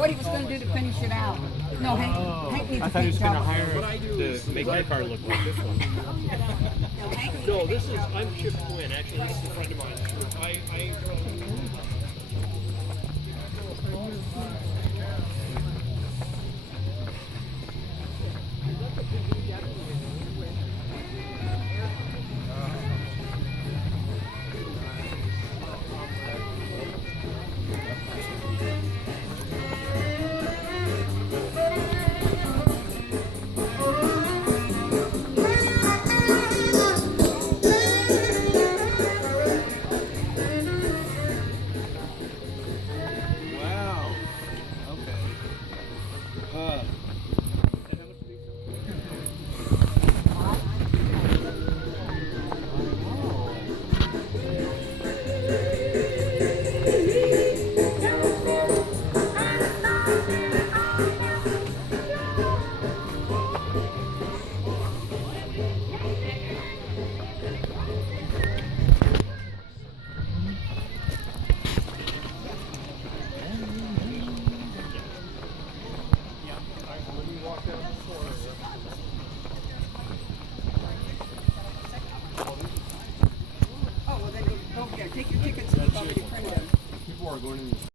what he was going to do to finish it out. No, Hank needs I a thought he paint was going to job. hire to make my car look like this one. No, Hank needs No, a this paint is, job. I'm Chip Quinn, actually, this is a friend of mine. Wow. Okay. Oh, well, then go, yeah, take your tickets and go to the printer. People are going in